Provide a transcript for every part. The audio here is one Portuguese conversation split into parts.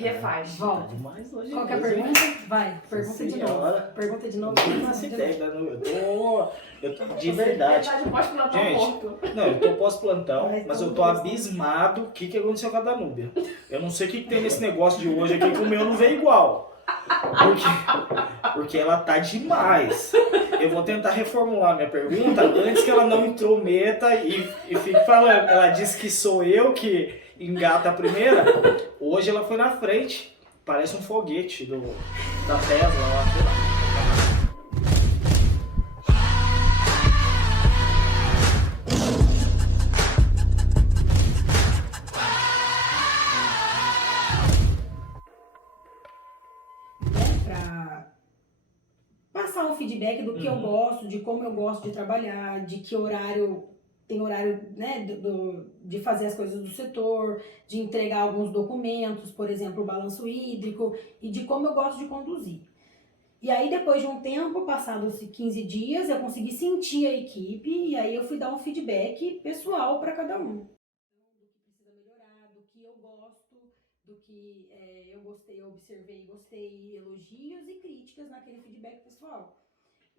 Refaz. Volta. Demais hoje. Qual que é a pergunta? Vai, pergunta de novo. Pergunta de novo. Eu não faço ideia, eu tô de verdade. Pós-plantão Gente, morto. não, eu tô pós-plantão, Mas mas eu todo tô mundo abismado o que aconteceu com a Danúbia. Eu não sei o que tem nesse negócio de hoje aqui, que o meu não veio igual. Porque ela tá demais. Eu vou tentar reformular minha pergunta antes que ela não intrometa e fique falando. Ela disse que sou eu que engata a primeira. Hoje ela foi na frente. Parece um foguete da Tesla lá, sei lá. Passar um feedback do que eu gosto, de como eu gosto de trabalhar, de que horário tem horário, né, de fazer as coisas do setor, de entregar alguns documentos, por exemplo, o balanço hídrico, e de como eu gosto de conduzir. E aí, depois de um tempo, passados 15 dias, eu consegui sentir a equipe, e aí eu fui dar um feedback pessoal para cada um. Do que precisa melhorar, do que eu gosto, do que eu gostei, eu observei e gostei, elogios e críticas naquele feedback pessoal.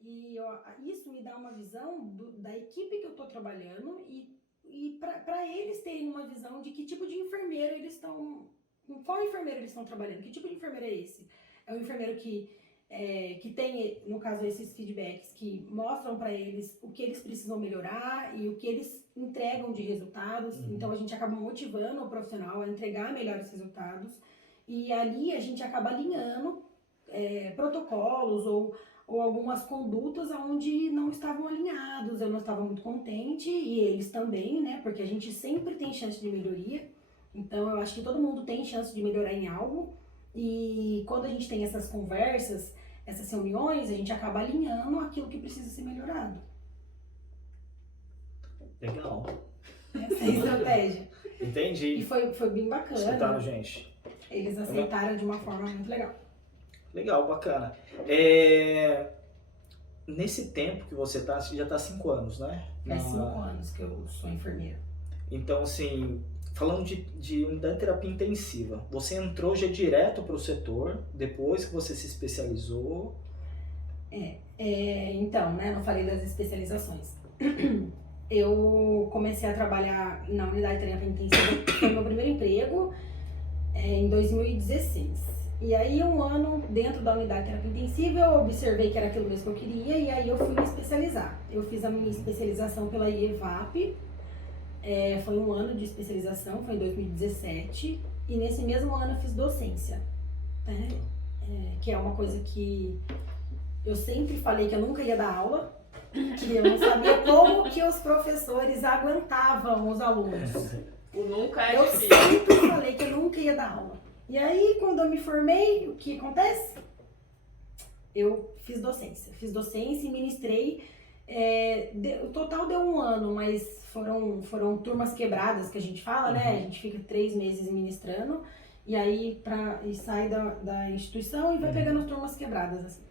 E isso me dá uma visão da equipe que eu estou trabalhando e para eles terem uma visão de que tipo de enfermeiro eles estão... Com qual enfermeiro eles estão trabalhando? Que tipo de enfermeiro é esse? É um enfermeiro que tem, no caso, esses feedbacks que mostram para eles o que eles precisam melhorar e o que eles entregam de resultados. Então, a gente acaba motivando o profissional a entregar melhores resultados. E ali a gente acaba alinhando protocolos ou algumas condutas onde não estavam alinhados, eu não estava muito contente, e eles também, né? Porque a gente sempre tem chance de melhoria. Então, eu acho que todo mundo tem chance de melhorar em algo. E quando a gente tem essas conversas, essas reuniões, a gente acaba alinhando aquilo que precisa ser melhorado. Legal. Essa é a estratégia. Entendi. E foi bem bacana. Escutaram, gente? Eles aceitaram de uma forma muito legal. Legal, bacana. Nesse tempo que você tá, já tá 5 anos, né? Faz 5 anos que eu sou enfermeira. Então, assim, falando de unidade de terapia intensiva, você entrou já direto para o setor, depois que você se especializou? Então, né, não falei das especializações. Eu comecei a trabalhar na unidade de terapia intensiva, foi meu primeiro emprego, em 2016. E aí, um ano dentro da unidade de terapia intensiva, eu observei que era aquilo mesmo que eu queria, e aí eu fui me especializar. Eu fiz a minha especialização pela IEVAP, foi um ano de especialização, foi em 2017, e nesse mesmo ano eu fiz docência, né? Que é uma coisa que eu sempre falei que eu nunca ia dar aula, que eu não sabia como que os professores aguentavam os alunos. O nunca é Eu difícil. sempre falei que eu nunca ia dar aula. E aí, quando eu me formei, o que acontece? Eu fiz docência e ministrei. O total deu 1 ano, mas foram turmas quebradas que a gente fala, né? A gente fica 3 meses ministrando e aí sai da instituição e vai pegando as turmas quebradas, assim.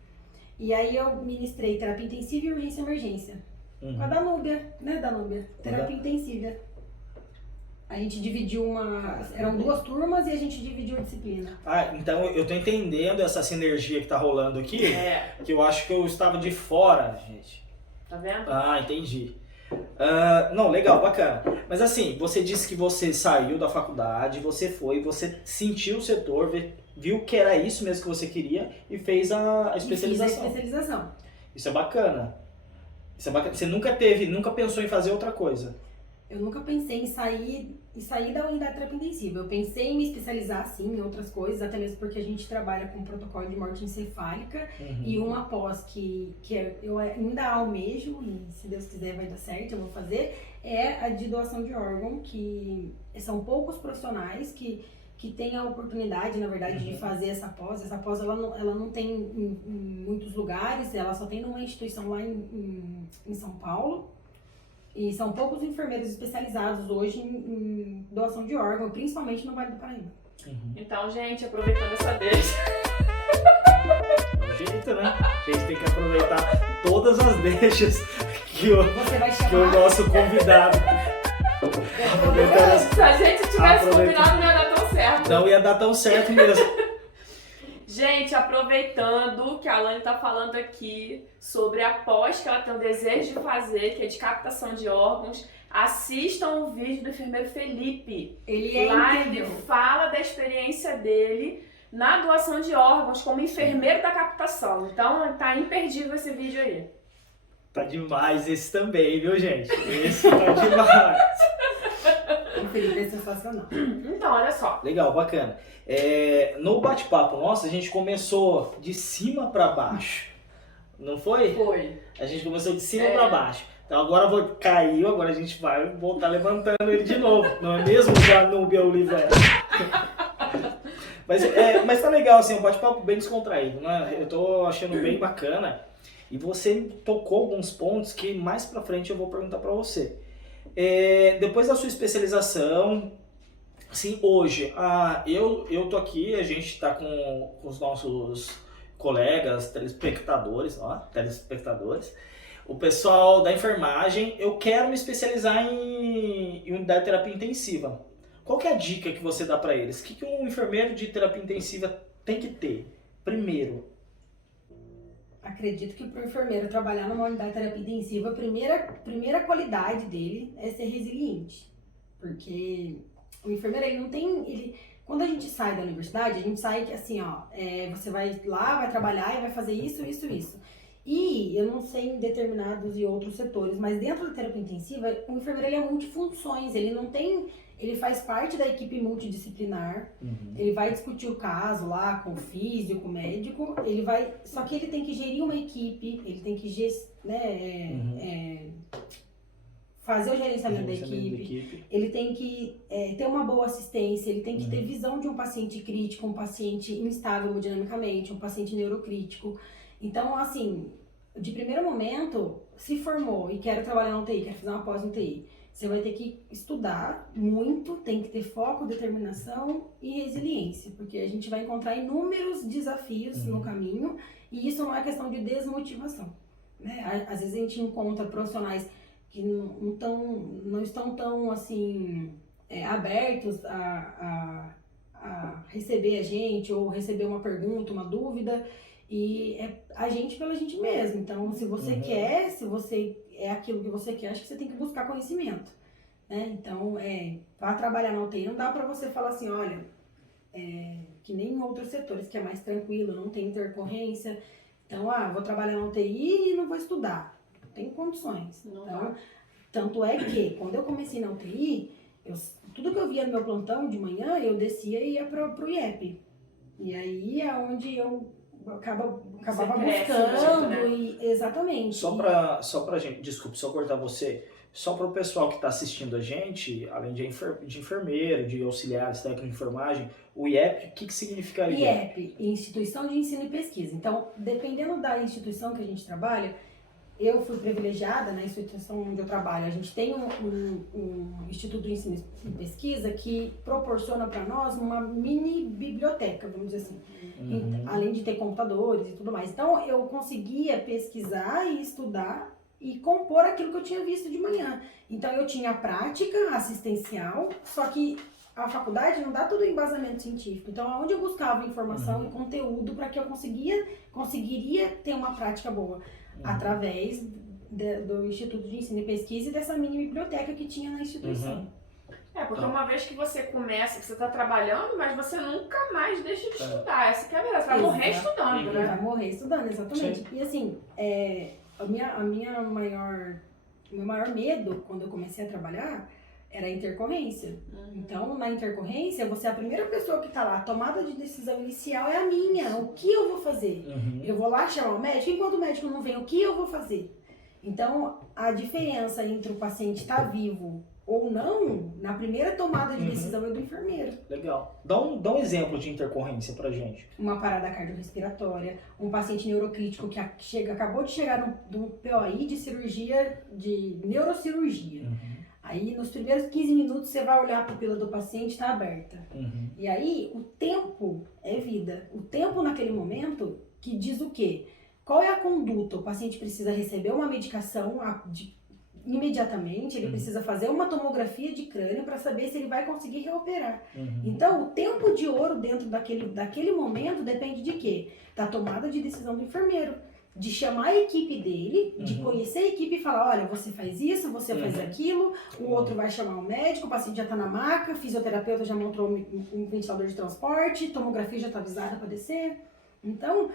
E aí eu ministrei terapia intensiva e urgência e emergência. Com a Danúbia, né, Danúbia? Terapia intensiva. A gente dividiu eram 2 turmas e a gente dividiu a disciplina. Então eu tô entendendo essa sinergia que tá rolando aqui, que eu acho que eu estava de fora, gente. Tá vendo? Entendi. Não, legal, bacana. Mas assim, você disse que você saiu da faculdade, você sentiu o setor, viu que era isso mesmo que você queria e fez a especialização. E fiz a especialização. Isso é bacana. Você nunca pensou em fazer outra coisa? Eu nunca pensei em sair da unidade de terapia intensiva. Eu pensei em me especializar, sim, em outras coisas, até mesmo porque a gente trabalha com um protocolo de morte encefálica e uma pós que eu ainda almejo, e se Deus quiser vai dar certo, eu vou fazer, é a de doação de órgão, que são poucos profissionais que têm a oportunidade, na verdade, de fazer essa pós. Essa pós, ela não tem em muitos lugares, ela só tem numa instituição lá em São Paulo. E são poucos enfermeiros especializados hoje em doação de órgão, principalmente no Vale do Paraíba. Então, gente, aproveitando essa deixa. É o jeito, né? A gente tem que aproveitar todas as deixas que o nosso convidado. Se a gente tivesse combinado, não ia dar tão certo. certo. Não ia dar tão certo mesmo. Gente, aproveitando que a Alane tá falando aqui sobre a pós que ela tem o desejo de fazer, que é de captação de órgãos, assistam o vídeo do enfermeiro Felipe. Ele é Lá incrível. ele fala da experiência dele na doação de órgãos como enfermeiro da captação. Então tá imperdível esse vídeo aí. Tá demais esse também, viu, gente? Esse tá demais. O Felipe é sensacional. Então, olha só. Legal, bacana. No bate-papo nosso, a gente começou de cima pra baixo. Não foi? Foi. A gente começou de cima pra baixo. Então agora caiu, agora a gente vai voltar levantando ele de novo. Não é mesmo, Janúbia Oliveira? Mas tá legal, assim, um bate-papo bem descontraído, né? Eu tô achando bem bacana. E você tocou alguns pontos que mais pra frente eu vou perguntar pra você. Depois da sua especialização, assim, hoje, eu tô aqui, a gente tá com os nossos colegas, telespectadores, o pessoal da enfermagem, eu quero me especializar em unidade de terapia intensiva. Qual que é a dica que você dá pra eles? O que um enfermeiro de terapia intensiva tem que ter? Primeiro. Acredito que para o enfermeiro trabalhar numa unidade de terapia intensiva, a primeira qualidade dele é ser resiliente. Porque o enfermeiro, ele não tem... quando a gente sai da universidade, a gente sai que assim, ó, você vai lá, vai trabalhar e vai fazer isso, isso, isso. E eu não sei em determinados e outros setores, mas dentro da terapia intensiva, o enfermeiro ele é multifunções, ele não tem... Ele faz parte da equipe multidisciplinar, ele vai discutir o caso lá com o físico, com o médico, só que ele tem que gerir uma equipe, ele tem que fazer o gerenciamento da equipe, ele tem que ter uma boa assistência, ele tem que ter visão de um paciente crítico, um paciente instável hemodinamicamente, um paciente neurocrítico. Então, assim, de primeiro momento, se formou e quer trabalhar na UTI, quer fazer uma pós no UTI, você vai ter que estudar muito, tem que ter foco, determinação e resiliência, porque a gente vai encontrar inúmeros desafios no caminho e isso não é questão de desmotivação, né? Às vezes a gente encontra profissionais que não estão tão assim abertos a receber a gente ou receber uma pergunta, uma dúvida, e é a gente pela gente mesmo. Então, se você quer, se você é aquilo que você quer, acho que você tem que buscar conhecimento, né? Então, para trabalhar na UTI, não dá para você falar assim, olha, que nem em outros setores, que é mais tranquilo, não tem intercorrência. Então, vou trabalhar na UTI e não vou estudar. Não tem condições. Então, tanto é que, quando eu comecei na UTI, tudo que eu via no meu plantão de manhã, eu descia e ia pro IEP. E aí é onde eu acabava buscando, né? Exatamente. Só pra gente, desculpe, só cortar você, só para o pessoal que está assistindo a gente, além de enfermeiro, de auxiliares, técnico de enfermagem, o IEP, o que significaria? IEP, Instituição de Ensino e Pesquisa. Então, dependendo da instituição que a gente trabalha, eu fui privilegiada na instituição onde eu trabalho. A gente tem um Instituto de Ensino e Pesquisa que proporciona para nós uma mini biblioteca, vamos dizer assim. Além de ter computadores e tudo mais. Então, eu conseguia pesquisar e estudar e compor aquilo que eu tinha visto de manhã. Então, eu tinha prática assistencial, só que a faculdade não dá todo o embasamento científico. Então, onde eu buscava informação e conteúdo para que eu conseguiria ter uma prática boa? Através do Instituto de Ensino e Pesquisa e dessa mini biblioteca que tinha na instituição. Porque uma vez que você começa, que você está trabalhando, mas você nunca mais deixa de estudar. Essa que é a verdade. Você vai morrer estudando, né? Vai morrer estudando, exatamente. Sim. E assim, o meu maior medo quando eu comecei a trabalhar era a intercorrência. Então, na intercorrência, você é a primeira pessoa que está lá. A tomada de decisão inicial é a minha. O que eu vou fazer? Eu vou lá chamar o médico, enquanto o médico não vem, o que eu vou fazer? Então, a diferença entre o paciente estar vivo ou não, na primeira tomada de decisão é do enfermeiro. Legal. Dá um exemplo de intercorrência pra gente. Uma parada cardiorrespiratória, um paciente neurocrítico que acabou de chegar no POI de cirurgia, de neurocirurgia. Aí, nos primeiros 15 minutos, você vai olhar a pupila do paciente, está aberta. E aí, o tempo é vida. O tempo naquele momento que diz o quê? Qual é a conduta? O paciente precisa receber uma medicação imediatamente, ele precisa fazer uma tomografia de crânio para saber se ele vai conseguir reoperar. Uhum. Então, o tempo de ouro dentro daquele momento depende de quê? Da tomada de decisão do enfermeiro. De chamar a equipe dele, de conhecer a equipe e falar, olha, você faz isso, você faz aquilo, o outro vai chamar o médico, o paciente já está na maca, fisioterapeuta já montou um ventilador de transporte, tomografia já está avisada para descer. Então,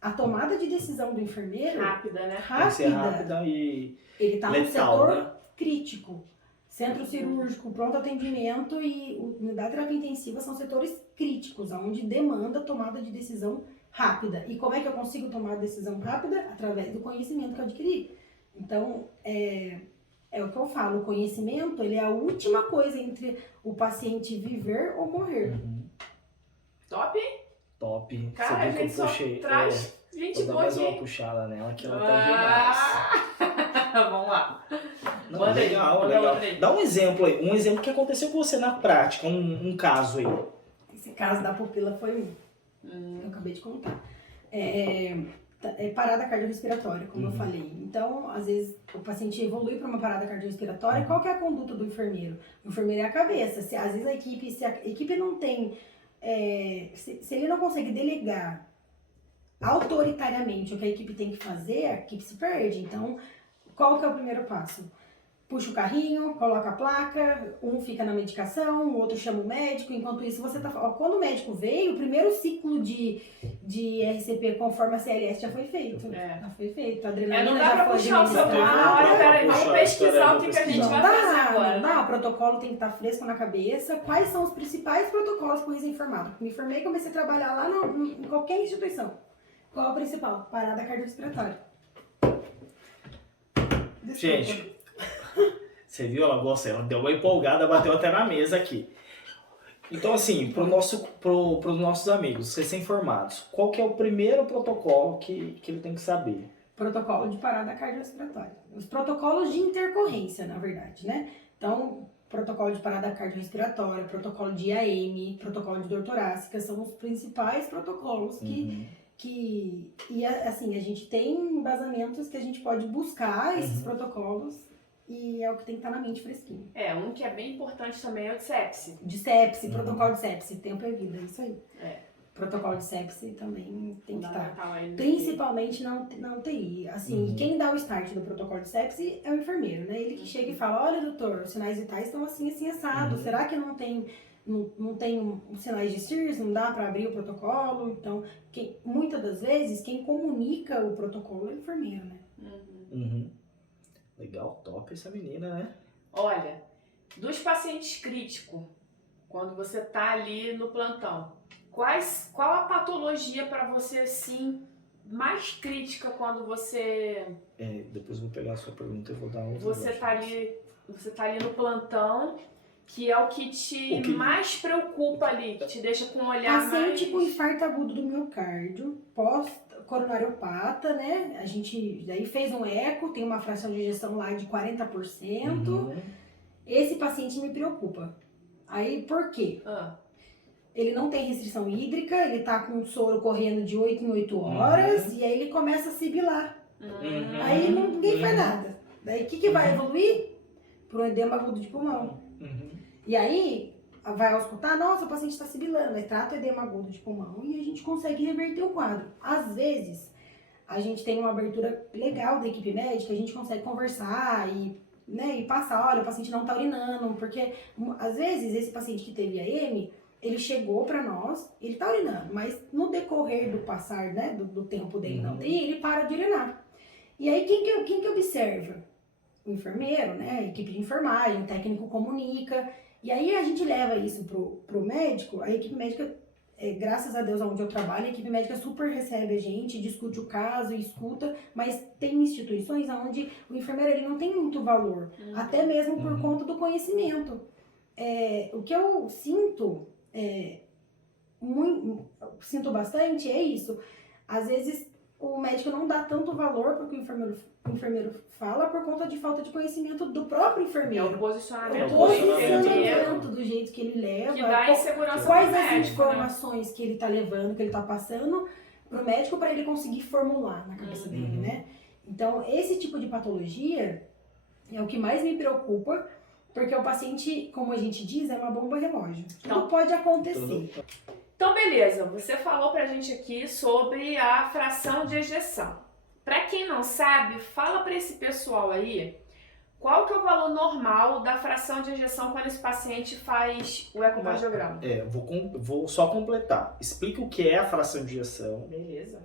a tomada de decisão do enfermeiro... Rápida, né? Tem que ser rápida e Ele está no letal, setor né? crítico. Centro cirúrgico, pronto atendimento e unidade de terapia intensiva são setores críticos, onde demanda tomada de decisão rápida. E como é que eu consigo tomar a decisão rápida? Através do conhecimento que eu adquiri. Então, é o que eu falo, o conhecimento ele é a última coisa entre o paciente viver ou morrer. Top? Top. Cara, Você a viu que gente eu só puxei? traz gente Vou dar boa mais aqui. uma puxada nela, que ela tá demais. Vamos lá. Não, Manda aí, legal, manda legal. outra aí. Dá um exemplo aí. Um exemplo que aconteceu com você na prática. Um caso aí. Esse caso da pupila foi eu acabei de contar. Parada cardiorrespiratória, como eu falei. Então, às vezes, o paciente evolui para uma parada cardiorrespiratória. Qual que é a conduta do enfermeiro? O enfermeiro é a cabeça. Às vezes se a equipe não tem... se ele não consegue delegar autoritariamente o que a equipe tem que fazer, a equipe se perde. Então, qual que é o primeiro passo? Puxa o carrinho, coloca a placa, um fica na medicação, o outro chama o médico. Enquanto isso, você tá... Quando o médico veio, o primeiro ciclo de RCP conforme a CLS já foi feito. Já foi feito. A adrenalina Não dá já pra foi puxar o celular na administrada. hora, peraí, vamos pesquisar o que a gente Não vai fazer dá, agora. não dá. O protocolo tem que estar fresco na cabeça. Quais são os principais protocolos para o recém-formado? Me formei e comecei a trabalhar lá em qualquer instituição. Qual é o principal? Parada cardiorrespiratória. Desculpa. Gente, você viu? Ela deu uma empolgada, bateu até na mesa aqui. Então, assim, pros nossos amigos recém-formados, qual que é o primeiro protocolo que ele tem que saber? Protocolo de parada cardiorrespiratória. Os protocolos de intercorrência, na verdade, né? Então, protocolo de parada cardiorrespiratória, protocolo de IAM, protocolo de dor torácica, são os principais protocolos e assim, a gente tem embasamentos que a gente pode buscar esses protocolos e é o que tem que estar na mente fresquinho. Um que é bem importante também é o de sepse. De sepse, protocolo de sepse, tempo é vida, isso aí. Protocolo de sepse também tem que estar. Principalmente na UTI. Assim, quem dá o start do protocolo de sepse é o enfermeiro, né? Ele que chega e fala, olha doutor, os sinais vitais estão assim, assim, assado. Será que não tem sinais de SIRS? Não dá para abrir o protocolo? Então, muitas das vezes, quem comunica o protocolo é o enfermeiro, né? Legal, top essa menina, né? Olha, dos pacientes críticos, quando você tá ali no plantão, qual a patologia para você, assim, mais crítica quando você... Depois eu vou pegar a sua pergunta e vou dar outra. Você tá ali no plantão, que é o que te mais preocupa ali, que te deixa com um olhar paciente mais... com infarto agudo do miocárdio, pós-coronariopata, né? A gente daí fez um eco, tem uma fração de ejeção lá de 40%. Esse paciente me preocupa. Aí, por quê? Ele não tem restrição hídrica, ele tá com o soro correndo de 8 em 8 horas, e aí ele começa a sibilar. Aí ninguém faz nada. Daí o que vai evoluir? Para um edema agudo de pulmão. E aí vai auscultar, nossa, o paciente está sibilando, mas trata o edema agudo de pulmão e a gente consegue reverter o quadro. Às vezes, a gente tem uma abertura legal da equipe médica, a gente consegue conversar e passar, olha, o paciente não está urinando, porque às vezes esse paciente que teve AM, ele chegou para nós, ele está urinando, mas no decorrer do passar, né, do tempo dele na UTI, ele para de urinar. E aí quem que observa? O enfermeiro, né, a equipe de enfermagem, o técnico comunica, e aí a gente leva isso pro médico, a equipe médica, graças a Deus onde eu trabalho, a equipe médica super recebe a gente, discute o caso, escuta, mas tem instituições onde o enfermeiro ele não tem muito valor, até mesmo por conta do conhecimento. O que eu sinto, sinto bastante é isso, às vezes o médico não dá tanto valor porque o enfermeiro fala por conta de falta de conhecimento do próprio enfermeiro. O posicionamento do jeito que ele leva. Que dá insegurança quais pro as médico, informações que ele tá levando, que ele tá passando pro médico para ele conseguir formular na cabeça dele, né? Então, esse tipo de patologia, É o que mais me preocupa, porque o paciente, como a gente diz, é uma bomba relógio. Então, Tudo pode acontecer. Então, beleza, você falou pra gente aqui sobre a fração de ejeção. Pra quem não sabe, fala pra esse pessoal aí qual que é o valor normal da fração de ejeção quando esse paciente faz o ecocardiograma. Vou só completar. Explica o que é a fração de ejeção Beleza.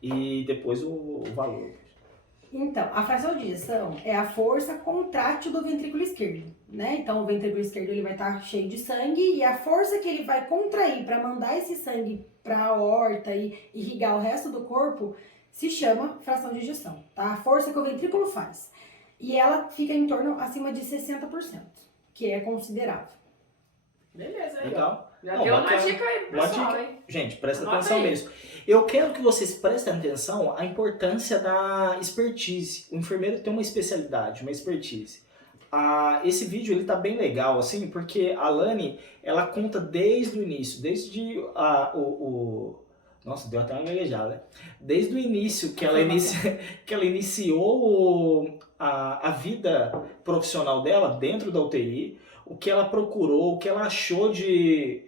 e depois o valor. Então, a fração de ejeção é a força contrátil do ventrículo esquerdo, né? Então, o ventrículo esquerdo ele vai estar cheio de sangue e a força que ele vai contrair para mandar esse sangue para a aorta e irrigar o resto do corpo se chama fração de ejeção, tá? A força que o ventrículo faz. E ela fica em torno acima de 60%, que é considerável. Beleza, aí, ó. Legal. Já Não, deu uma bacana. dica aí pro Uma pessoal, dica. hein? Gente, presta Anota atenção aí. mesmo. Eu quero que vocês prestem atenção à importância da expertise. O enfermeiro tem uma especialidade, uma expertise. Esse vídeo ele tá bem legal, assim, porque a Lani, ela conta desde o início, desde Nossa, deu até uma gaguejada. Desde o início que ela iniciou a vida profissional dela dentro da UTI, o que ela procurou, o que ela achou de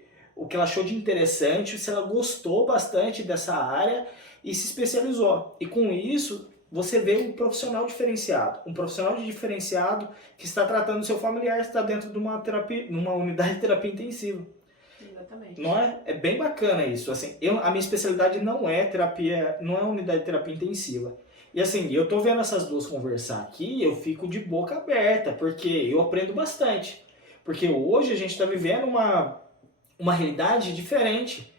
interessante, se ela gostou bastante dessa área e se especializou. E com isso, você vê um profissional diferenciado. Um profissional diferenciado que está tratando o seu familiar, está dentro de uma terapia, numa unidade de terapia intensiva. Exatamente. Não é? É bem bacana isso. Assim, a minha especialidade não é terapia, não é unidade de terapia intensiva. E assim, eu tô vendo essas duas conversar aqui, eu fico de boca aberta, porque eu aprendo bastante. Porque hoje a gente está vivendo uma realidade diferente.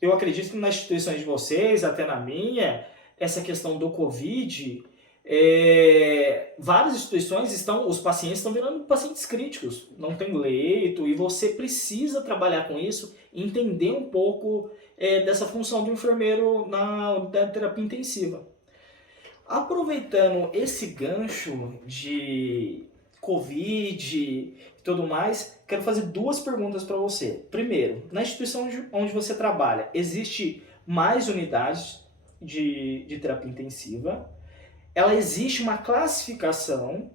Eu acredito que nas instituições de vocês, até na minha, essa questão do Covid, várias instituições os pacientes estão virando pacientes críticos, não tem leito, e você precisa trabalhar com isso, entender um pouco dessa função do enfermeiro na unidade de terapia intensiva. Aproveitando esse gancho de Covid e tudo mais, quero fazer duas perguntas para você. Primeiro, na instituição onde você trabalha, existe mais unidades de terapia intensiva? Ela existe uma classificação?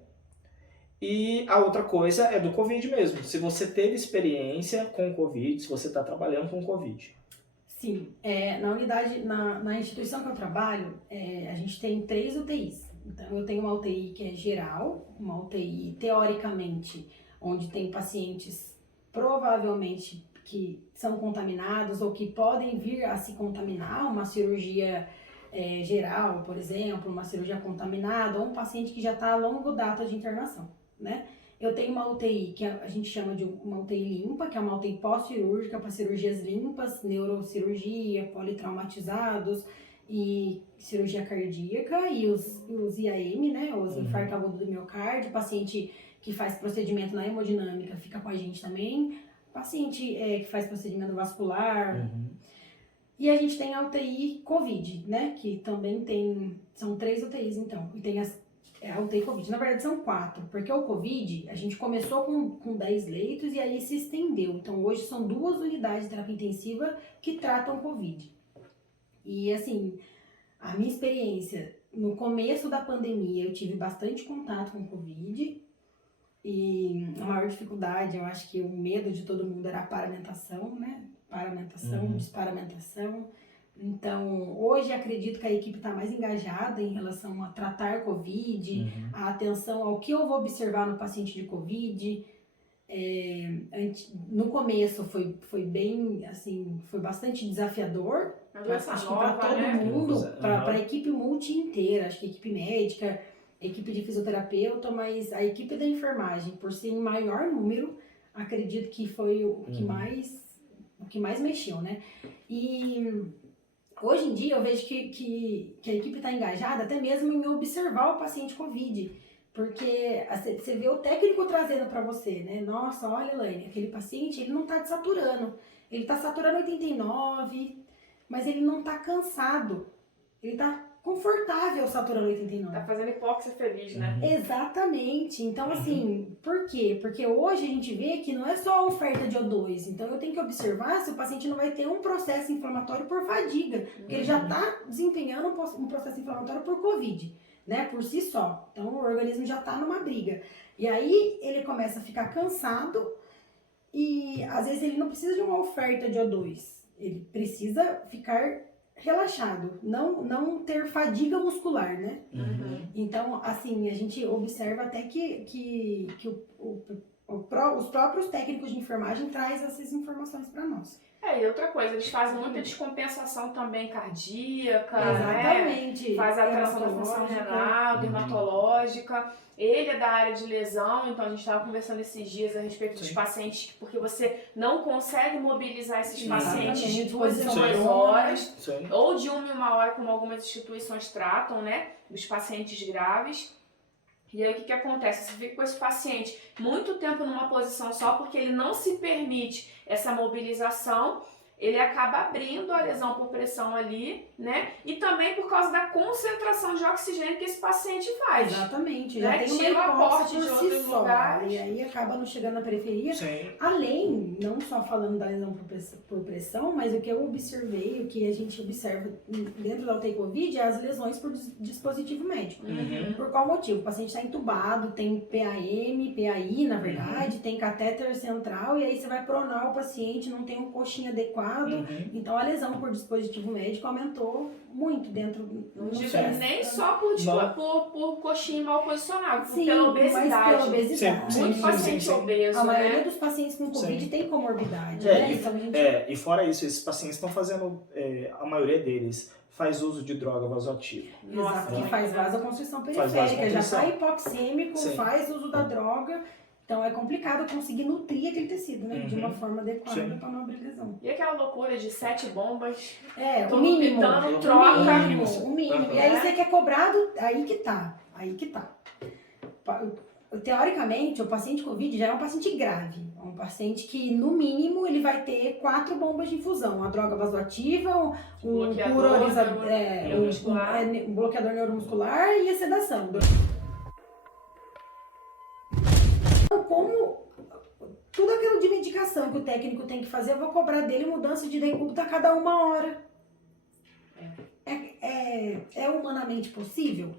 E a outra coisa é do Covid mesmo. Se você teve experiência com Covid, se você está trabalhando com Covid. Sim, na instituição que eu trabalho, a gente tem 3 UTIs. Então, eu tenho uma UTI que é geral, uma UTI teoricamente, onde tem pacientes provavelmente que são contaminados ou que podem vir a se contaminar, uma cirurgia geral, por exemplo, uma cirurgia contaminada, ou um paciente que já está a longa data de internação, né? Eu tenho uma UTI que a gente chama de uma UTI limpa, que é uma UTI pós-cirúrgica para cirurgias limpas, neurocirurgia, politraumatizados e cirurgia cardíaca, e os IAM, né, os infarto agudo do miocárdio, paciente que faz procedimento na hemodinâmica fica com a gente também, paciente que faz procedimento vascular. E a gente tem a UTI Covid, né, que também são 3 UTIs então, e tem a UTI Covid. Na verdade são 4, porque o Covid, a gente começou com 10 leitos e aí se estendeu. Então hoje são 2 unidades de terapia intensiva que tratam Covid. E assim, a minha experiência, no começo da pandemia eu tive bastante contato com Covid. E a maior dificuldade, eu acho que o medo de todo mundo era a paramentação, né? Desparamentação. Então, hoje acredito que a equipe está mais engajada em relação a tratar Covid, a atenção ao que eu vou observar no paciente de Covid. No começo foi bem, assim, foi bastante desafiador. Acho que para todo mundo, para a equipe multi inteira, acho que a equipe médica, a equipe de fisioterapeuta, mas a equipe da enfermagem, por ser em maior número, acredito que foi o que mais mexeu, né? E hoje em dia eu vejo que a equipe está engajada até mesmo em observar o paciente Covid, porque você vê o técnico trazendo para você, né? Nossa, olha, Elaine, aquele paciente, ele não está desaturando, ele está saturando 89, mas ele não está cansado, ele está confortável saturando 89. Tá fazendo hipóxia feliz, né? Exatamente. Então, assim, por quê? Porque hoje a gente vê que não é só a oferta de O2. Então, eu tenho que observar se o paciente não vai ter um processo inflamatório por fadiga. Porque ele já está desempenhando um processo inflamatório por Covid. né, por si só. Então o organismo já está numa briga. E aí ele começa a ficar cansado e às vezes ele não precisa de uma oferta de O2. Ele precisa ficar relaxado, não ter fadiga muscular, né? Uhum. Então, assim, a gente observa até que os próprios técnicos de enfermagem trazem essas informações para nós. E outra coisa, eles fazem muita descompensação também cardíaca, Exatamente. né? Faz a alteração da função renal, dermatológica. Ele é da área de lesão, então a gente estava conversando esses dias a respeito dos pacientes, porque você não consegue mobilizar esses pacientes de 2 em 2 horas, Sim. ou de 1 em 1 hora, como algumas instituições tratam, né? Dos pacientes graves. E aí o que acontece? Você fica com esse paciente muito tempo numa posição só porque ele não se permite essa mobilização, ele acaba abrindo a lesão por pressão ali, né? E também por causa da concentração de oxigênio que esse paciente faz. Exatamente, Né? já tem uma Tira o aporte hipóxia de por si outros só, lugares. e aí acaba não chegando na periferia. Sim. Além, não só falando da lesão por pressão, mas o que eu observei, o que a gente observa dentro da UTI Covid é as lesões por dispositivo médico. Uhum. Por qual motivo? O paciente está entubado, tem PAM, PAI, na verdade, tem catéter central, e aí você vai pronar o paciente, não tem um coxinho adequado. Uhum. Então a lesão por dispositivo médico aumentou muito dentro Não no digo SUS. nem só por coxinha mal posicionado, Sim, pela mas obesidade. pela obesidade. Sim, Muito sim, paciente sim. obeso, A maioria né? dos pacientes com Covid Sim. tem comorbidade, É, né? Então a gente... E fora isso, esses pacientes estão fazendo, a maioria deles faz uso de droga vasoativa. Exato, que faz vasoconstrição Faz periférica, já vasoconstrição. está hipoxêmico, Sim. faz uso da droga. Então é complicado conseguir nutrir aquele tecido, né? De uma Uhum. forma adequada Sim. para não abrir lesão. E aquela loucura de 7 bombas, É, o todo mínimo. pitando, O troca. mínimo, o mínimo. Uhum. E aí você quer cobrado, aí que tá. Teoricamente, o paciente COVID já é um paciente grave. É um paciente que, no mínimo, ele vai ter 4 bombas de infusão. Uma droga vasoativa, neuromuscular. um bloqueador neuromuscular e a sedação. Então, como tudo aquilo de medicação que o técnico tem que fazer, eu vou cobrar dele mudança de decúbito a cada 1 hora. É humanamente possível?